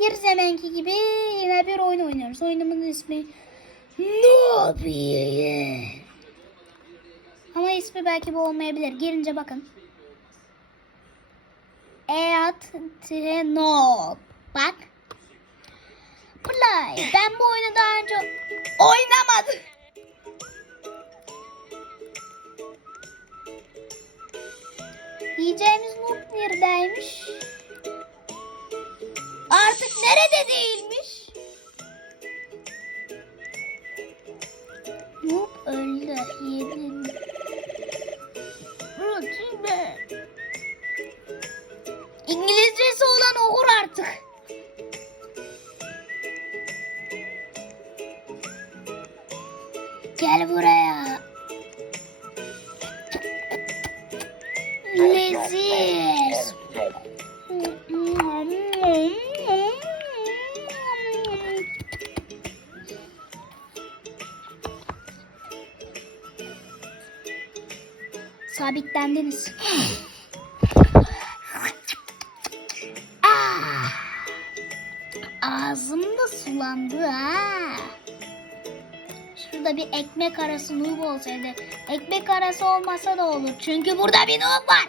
Her zamanki gibi yine bir oyun oynuyoruz. Oyunumuzun ismi Nobi. Ama ismi belki bu olmayabilir. Girince bakın. Eat no. Bak. Play. Ben bu oyunu daha önce oynamadım. Yiyeceğimiz noob neredeymiş? İngilizcesi olan okur artık. Gel buraya. Leziz. Sabitlendiniz. da sulandı ha. Şurada bir ekmek arası noob olsaydı. Ekmek arası olmasa da olur. Çünkü burada bir noob var.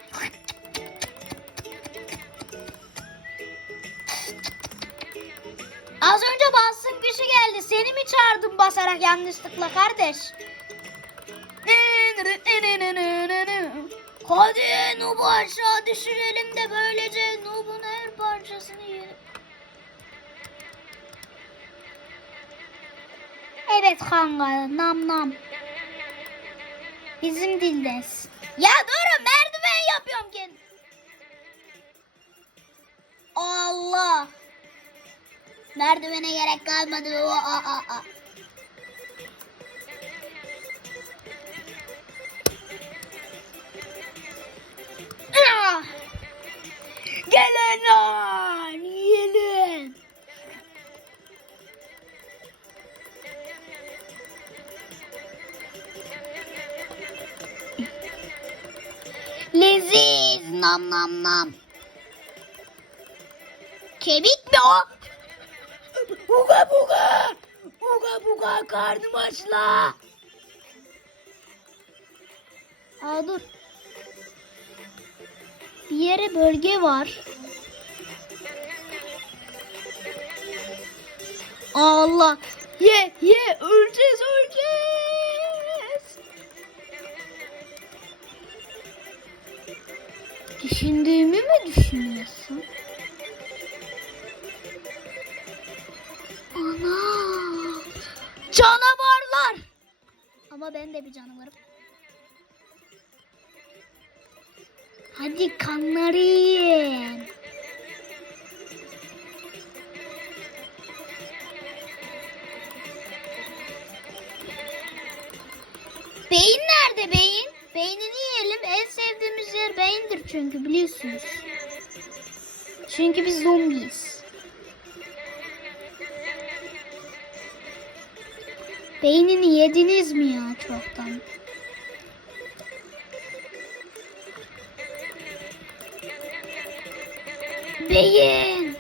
Az önce bassın kişi geldi. Seni mi çağırdım basarak yanlışlıkla kardeş? Hadi Nub'u aşağı düşürelim de böylece Nub'un her parçasını yiyelim. Evet kanka nam nam. Bizim dildes. Ya durun merdiven yapıyorum kendim. Allah. Merdivene gerek kalmadı. Aa, aa, aa. Nam nam. Kemik mi o? Buga buga. Buga buga karnım açla. Aa dur. Bir yere bölge var. Allah. Ye ye öleceğiz öleceğiz. Düşündüğümü mü düşünüyorsun? Ana! Canavarlar! Ama ben de bir canavarım. Hadi kanları yiyin. Beyin nerede beyin? Beynini yiyelim. En sevdiğimiz yer beyindir çünkü biliyorsunuz. Çünkü biz zombiyiz. Beynini yediniz mi ya çoktan? Beyin.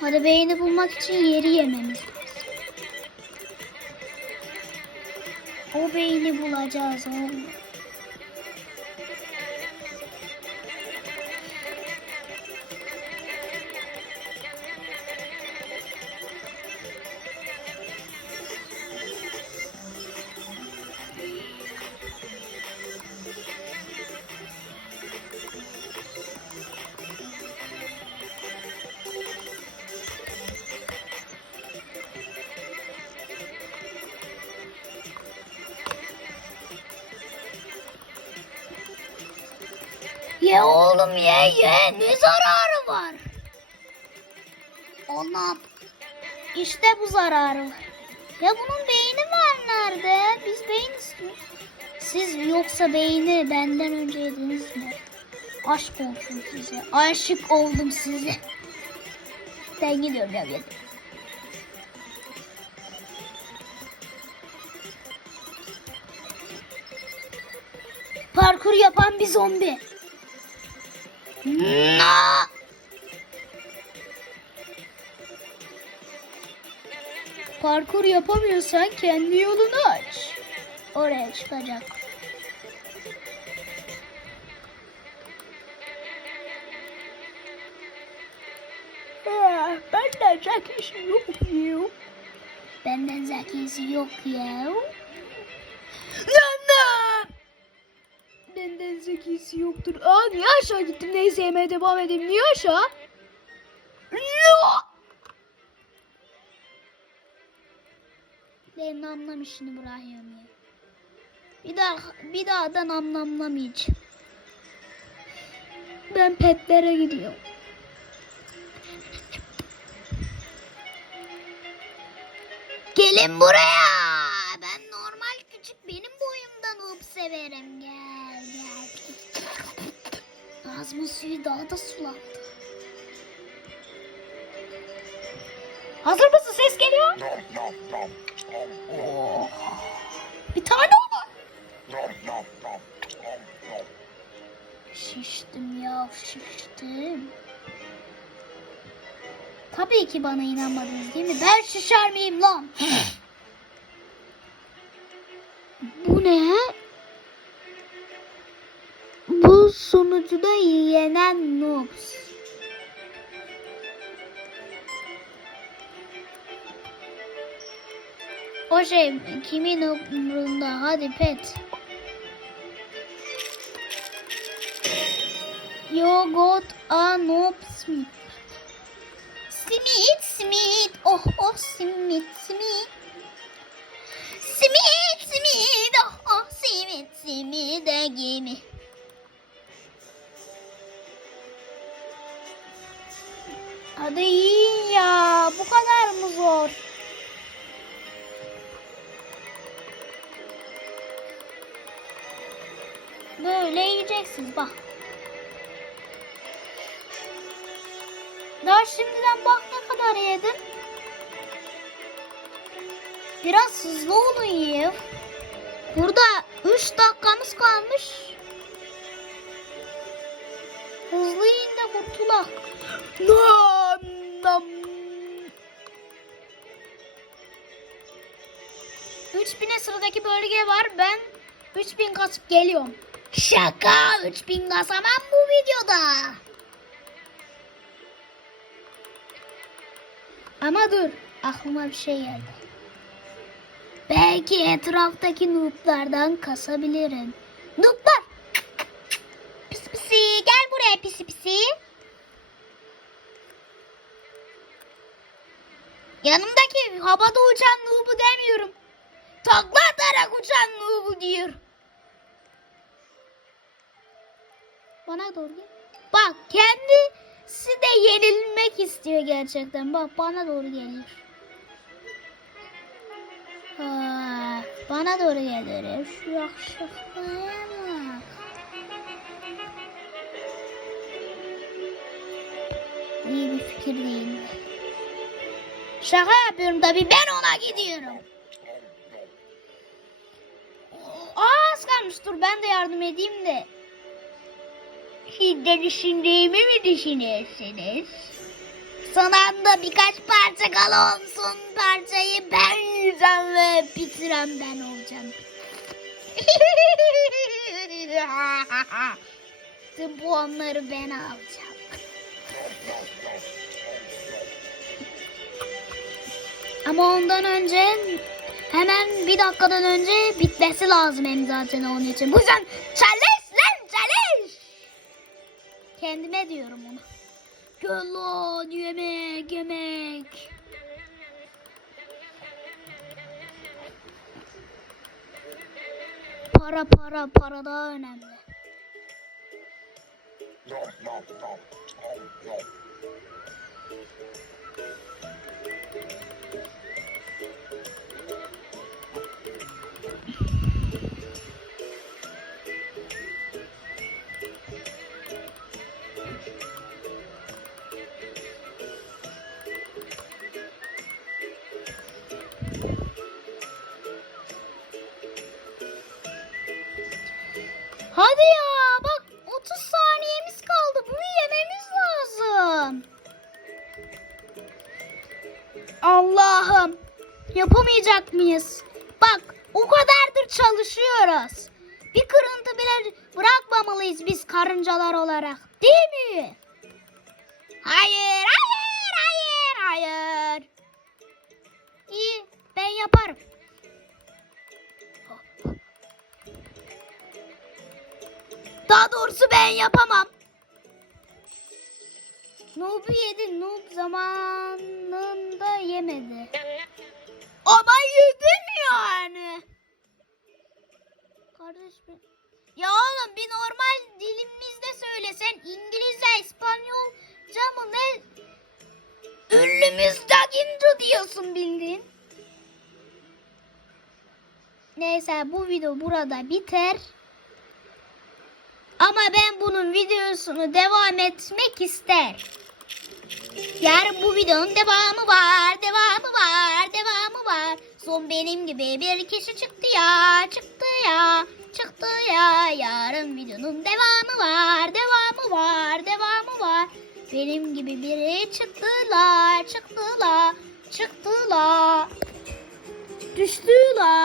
Hadi beyni bulmak için yeri yememiz O beyni bulacağız oğlum. Ye oğlum ye ye. Ne zararı var? Ondan. İşte bu zararı var. Ya bunun beyni var nerede? Biz beyin istiyoruz. Siz yoksa beyni benden önce yediniz mi? Aşk olsun size. Aşık oldum size. Ben gidiyorum ya. yedim. Parkur yapan bir zombi. No. Parkur yapamıyorsan kendi yolunu aç. Oraya çıkacak. Ah, Benden zekisi yok ya. Benden zekisi yok ya. Nana! Benden zekisi yoktur. Aa niye aşağı gittim? Neyse yemeğe devam edeyim. Niye aşağı? Ben namlam işini bırakıyorum ya. Bir daha bir daha da namlamlamayacağım. Ben petlere gidiyorum. Gelin buraya. Ben normal küçük benim boyumda noob severim. Gel. Ağzımın suyu daha da sulattı. Hazır mısın? Ses geliyor. Bir tane olur. Şiştim ya şiştim. Tabii ki bana inanmadınız değil mi? Ben şişer miyim lan? Bu ne? Bu sunucuda yenen noobs. O şey kimin umrunda? Hadi pet. You got a noob smith. Simit, simit, oh oh simit, simit. Simit, simit, oh oh simit, simit de gibi. Hadi iyi ya, bu kadar mı zor? Böyle yiyeceksiniz bak. Daha şimdiden bak ne kadar yedim. Biraz hızlı olun yiyin. Burada 3 dakikamız kalmış. Hızlı yiyin de kurtulak. Nam, nam. 3000'e sıradaki bölge var. Ben 3000 kasıp geliyorum. Şaka 3000 kasamam bu videoda. Ama dur aklıma bir şey geldi. Belki etraftaki nooblardan kasabilirim. Nooblar! Pisi pisi gel buraya pisi pisi. Havada uçan noob'u demiyorum. Takla atarak uçan noob'u diyor. Bana doğru gel. Bak kendisi de yenilmek istiyor gerçekten. Bak bana doğru geliyor. Ha, bana doğru geliyor. Şu yakışıklıya. İyi bir fikir değil. Şaka yapıyorum tabii ben ona gidiyorum. Aa az kalmış dur ben de yardım edeyim de. Siz de düşündüğümü mü düşünüyorsunuz? Son anda birkaç parça kala olsun parçayı ben yiyeceğim ve bitiren ben olacağım. Tüm puanları ben alacağım. Ama ondan önce hemen bir dakikadan önce bitmesi lazım hem zaten onun için. Bu yüzden challenge lan challenge. Kendime diyorum onu. Gel lan yemek yemek. Para para para daha önemli. Yapamayacak mıyız? Bak o kadardır çalışıyoruz. Bir kırıntı bile bırakmamalıyız biz karıncalar olarak. Değil mi? Hayır, hayır, hayır, hayır. İyi, ben yaparım. Daha doğrusu ben yapamam. Noob'u yedi, Noob zamanında yemedi. Ama yedin yani. Kardeş ben... Ya oğlum bir normal dilimizde söylesen İngilizce, İspanyolca mı ne? Ünlümüz dagindu diyorsun bildiğin. Neyse bu video burada biter. Ama ben bunun videosunu devam etmek ister. Yarın bu videonun devamı var, devamı var, devamı var. Son benim gibi bir kişi çıktı ya, çıktı ya, çıktı ya. Yarın videonun devamı var, devamı var, devamı var. Benim gibi biri çıktılar, çıktılar, çıktılar. Düştüler.